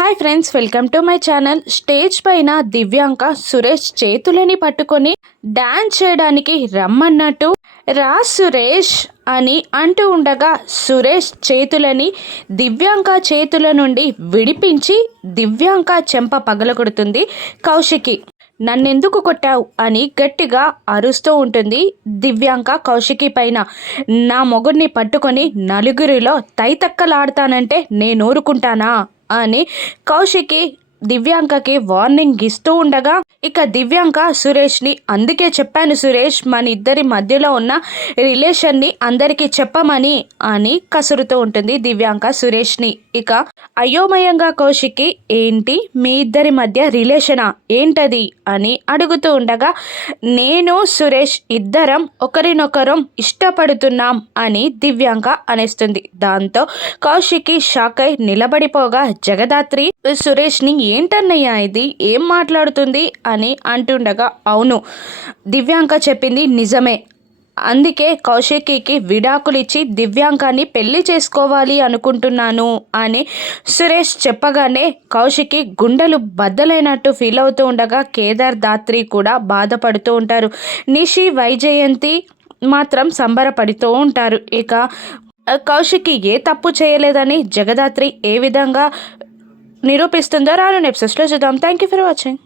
Hi friends welcome to my channel. Stage పైన దివ్యాంక సురేష్ చేతులని పట్టుకొని dance చేయడానికి రమ్మన్నట్టు రా సురేష్ అని అంటూ ఉండగా సురేష్ చేతులని దివ్యాంక చేతుల నుండి విడిపించి దివ్యాంక చెంప పగలగొడుతుంది. కౌశికి నన్నెందుకు కొట్టావు అని గట్టిగా అరుస్తూ ఉంటుంది దివ్యాంక కౌశికి పైన. నా మొగుడిని పట్టుకొని నలుగురిలో తైతక్కలాడతానంటే నేను ఊరుకుంటానా అని కౌశికి దివ్యాంకకి వార్నింగ్ ఇస్తూ ఉండగా ఇక దివ్యాంక సురేష్ని అందుకే చెప్పాను సురేష్ మన ఇద్దరి మధ్యలో ఉన్న రిలేషన్ని అందరికీ చెప్పమని అని కసురుతూ ఉంటుంది దివ్యాంక సురేష్ని. ఇక అయోమయంగా కౌశికి ఏంటి? మీ ఇద్దరి మధ్య రిలేషనా? ఏంటది? అని అడుగుతూ ఉండగా నేను సురేష్ ఇద్దరం ఒకరినొకరం ఇష్టపడుతున్నాం అని దివ్యాంక అనేస్తుంది. దాంతో కౌశికి షాక్ అయి నిలబడిపోగా జగదాత్రి సురేష్ని ఏంటన్నయ్యా ఇది? ఏం మాట్లాడుతుంది? అని అంటుండగా అవును దివ్యాంక చెప్పింది నిజమే. అందుకే కౌశికికి విడాకులిచ్చి దివ్యాంకాన్ని పెళ్ళి చేసుకోవాలి అనుకుంటున్నాను అని సురేష్ చెప్పగానే కౌశికి గుండెలు బద్దలైనట్టు ఫీల్ అవుతూ ఉండగా కేదార్ దాత్రి కూడా బాధపడుతూ ఉంటారు. నిషి వైజయంతి మాత్రం సంబరపడుతూ ఉంటారు. ఇక కౌశికి ఏ తప్పు చేయలేదని జగదాత్రి ఏ విధంగా నిరూపిస్తుందో రాను ఎపిసోడ్స్లో చూద్దాం థ్యాంక్ యూ ఫర్ వాచింగ్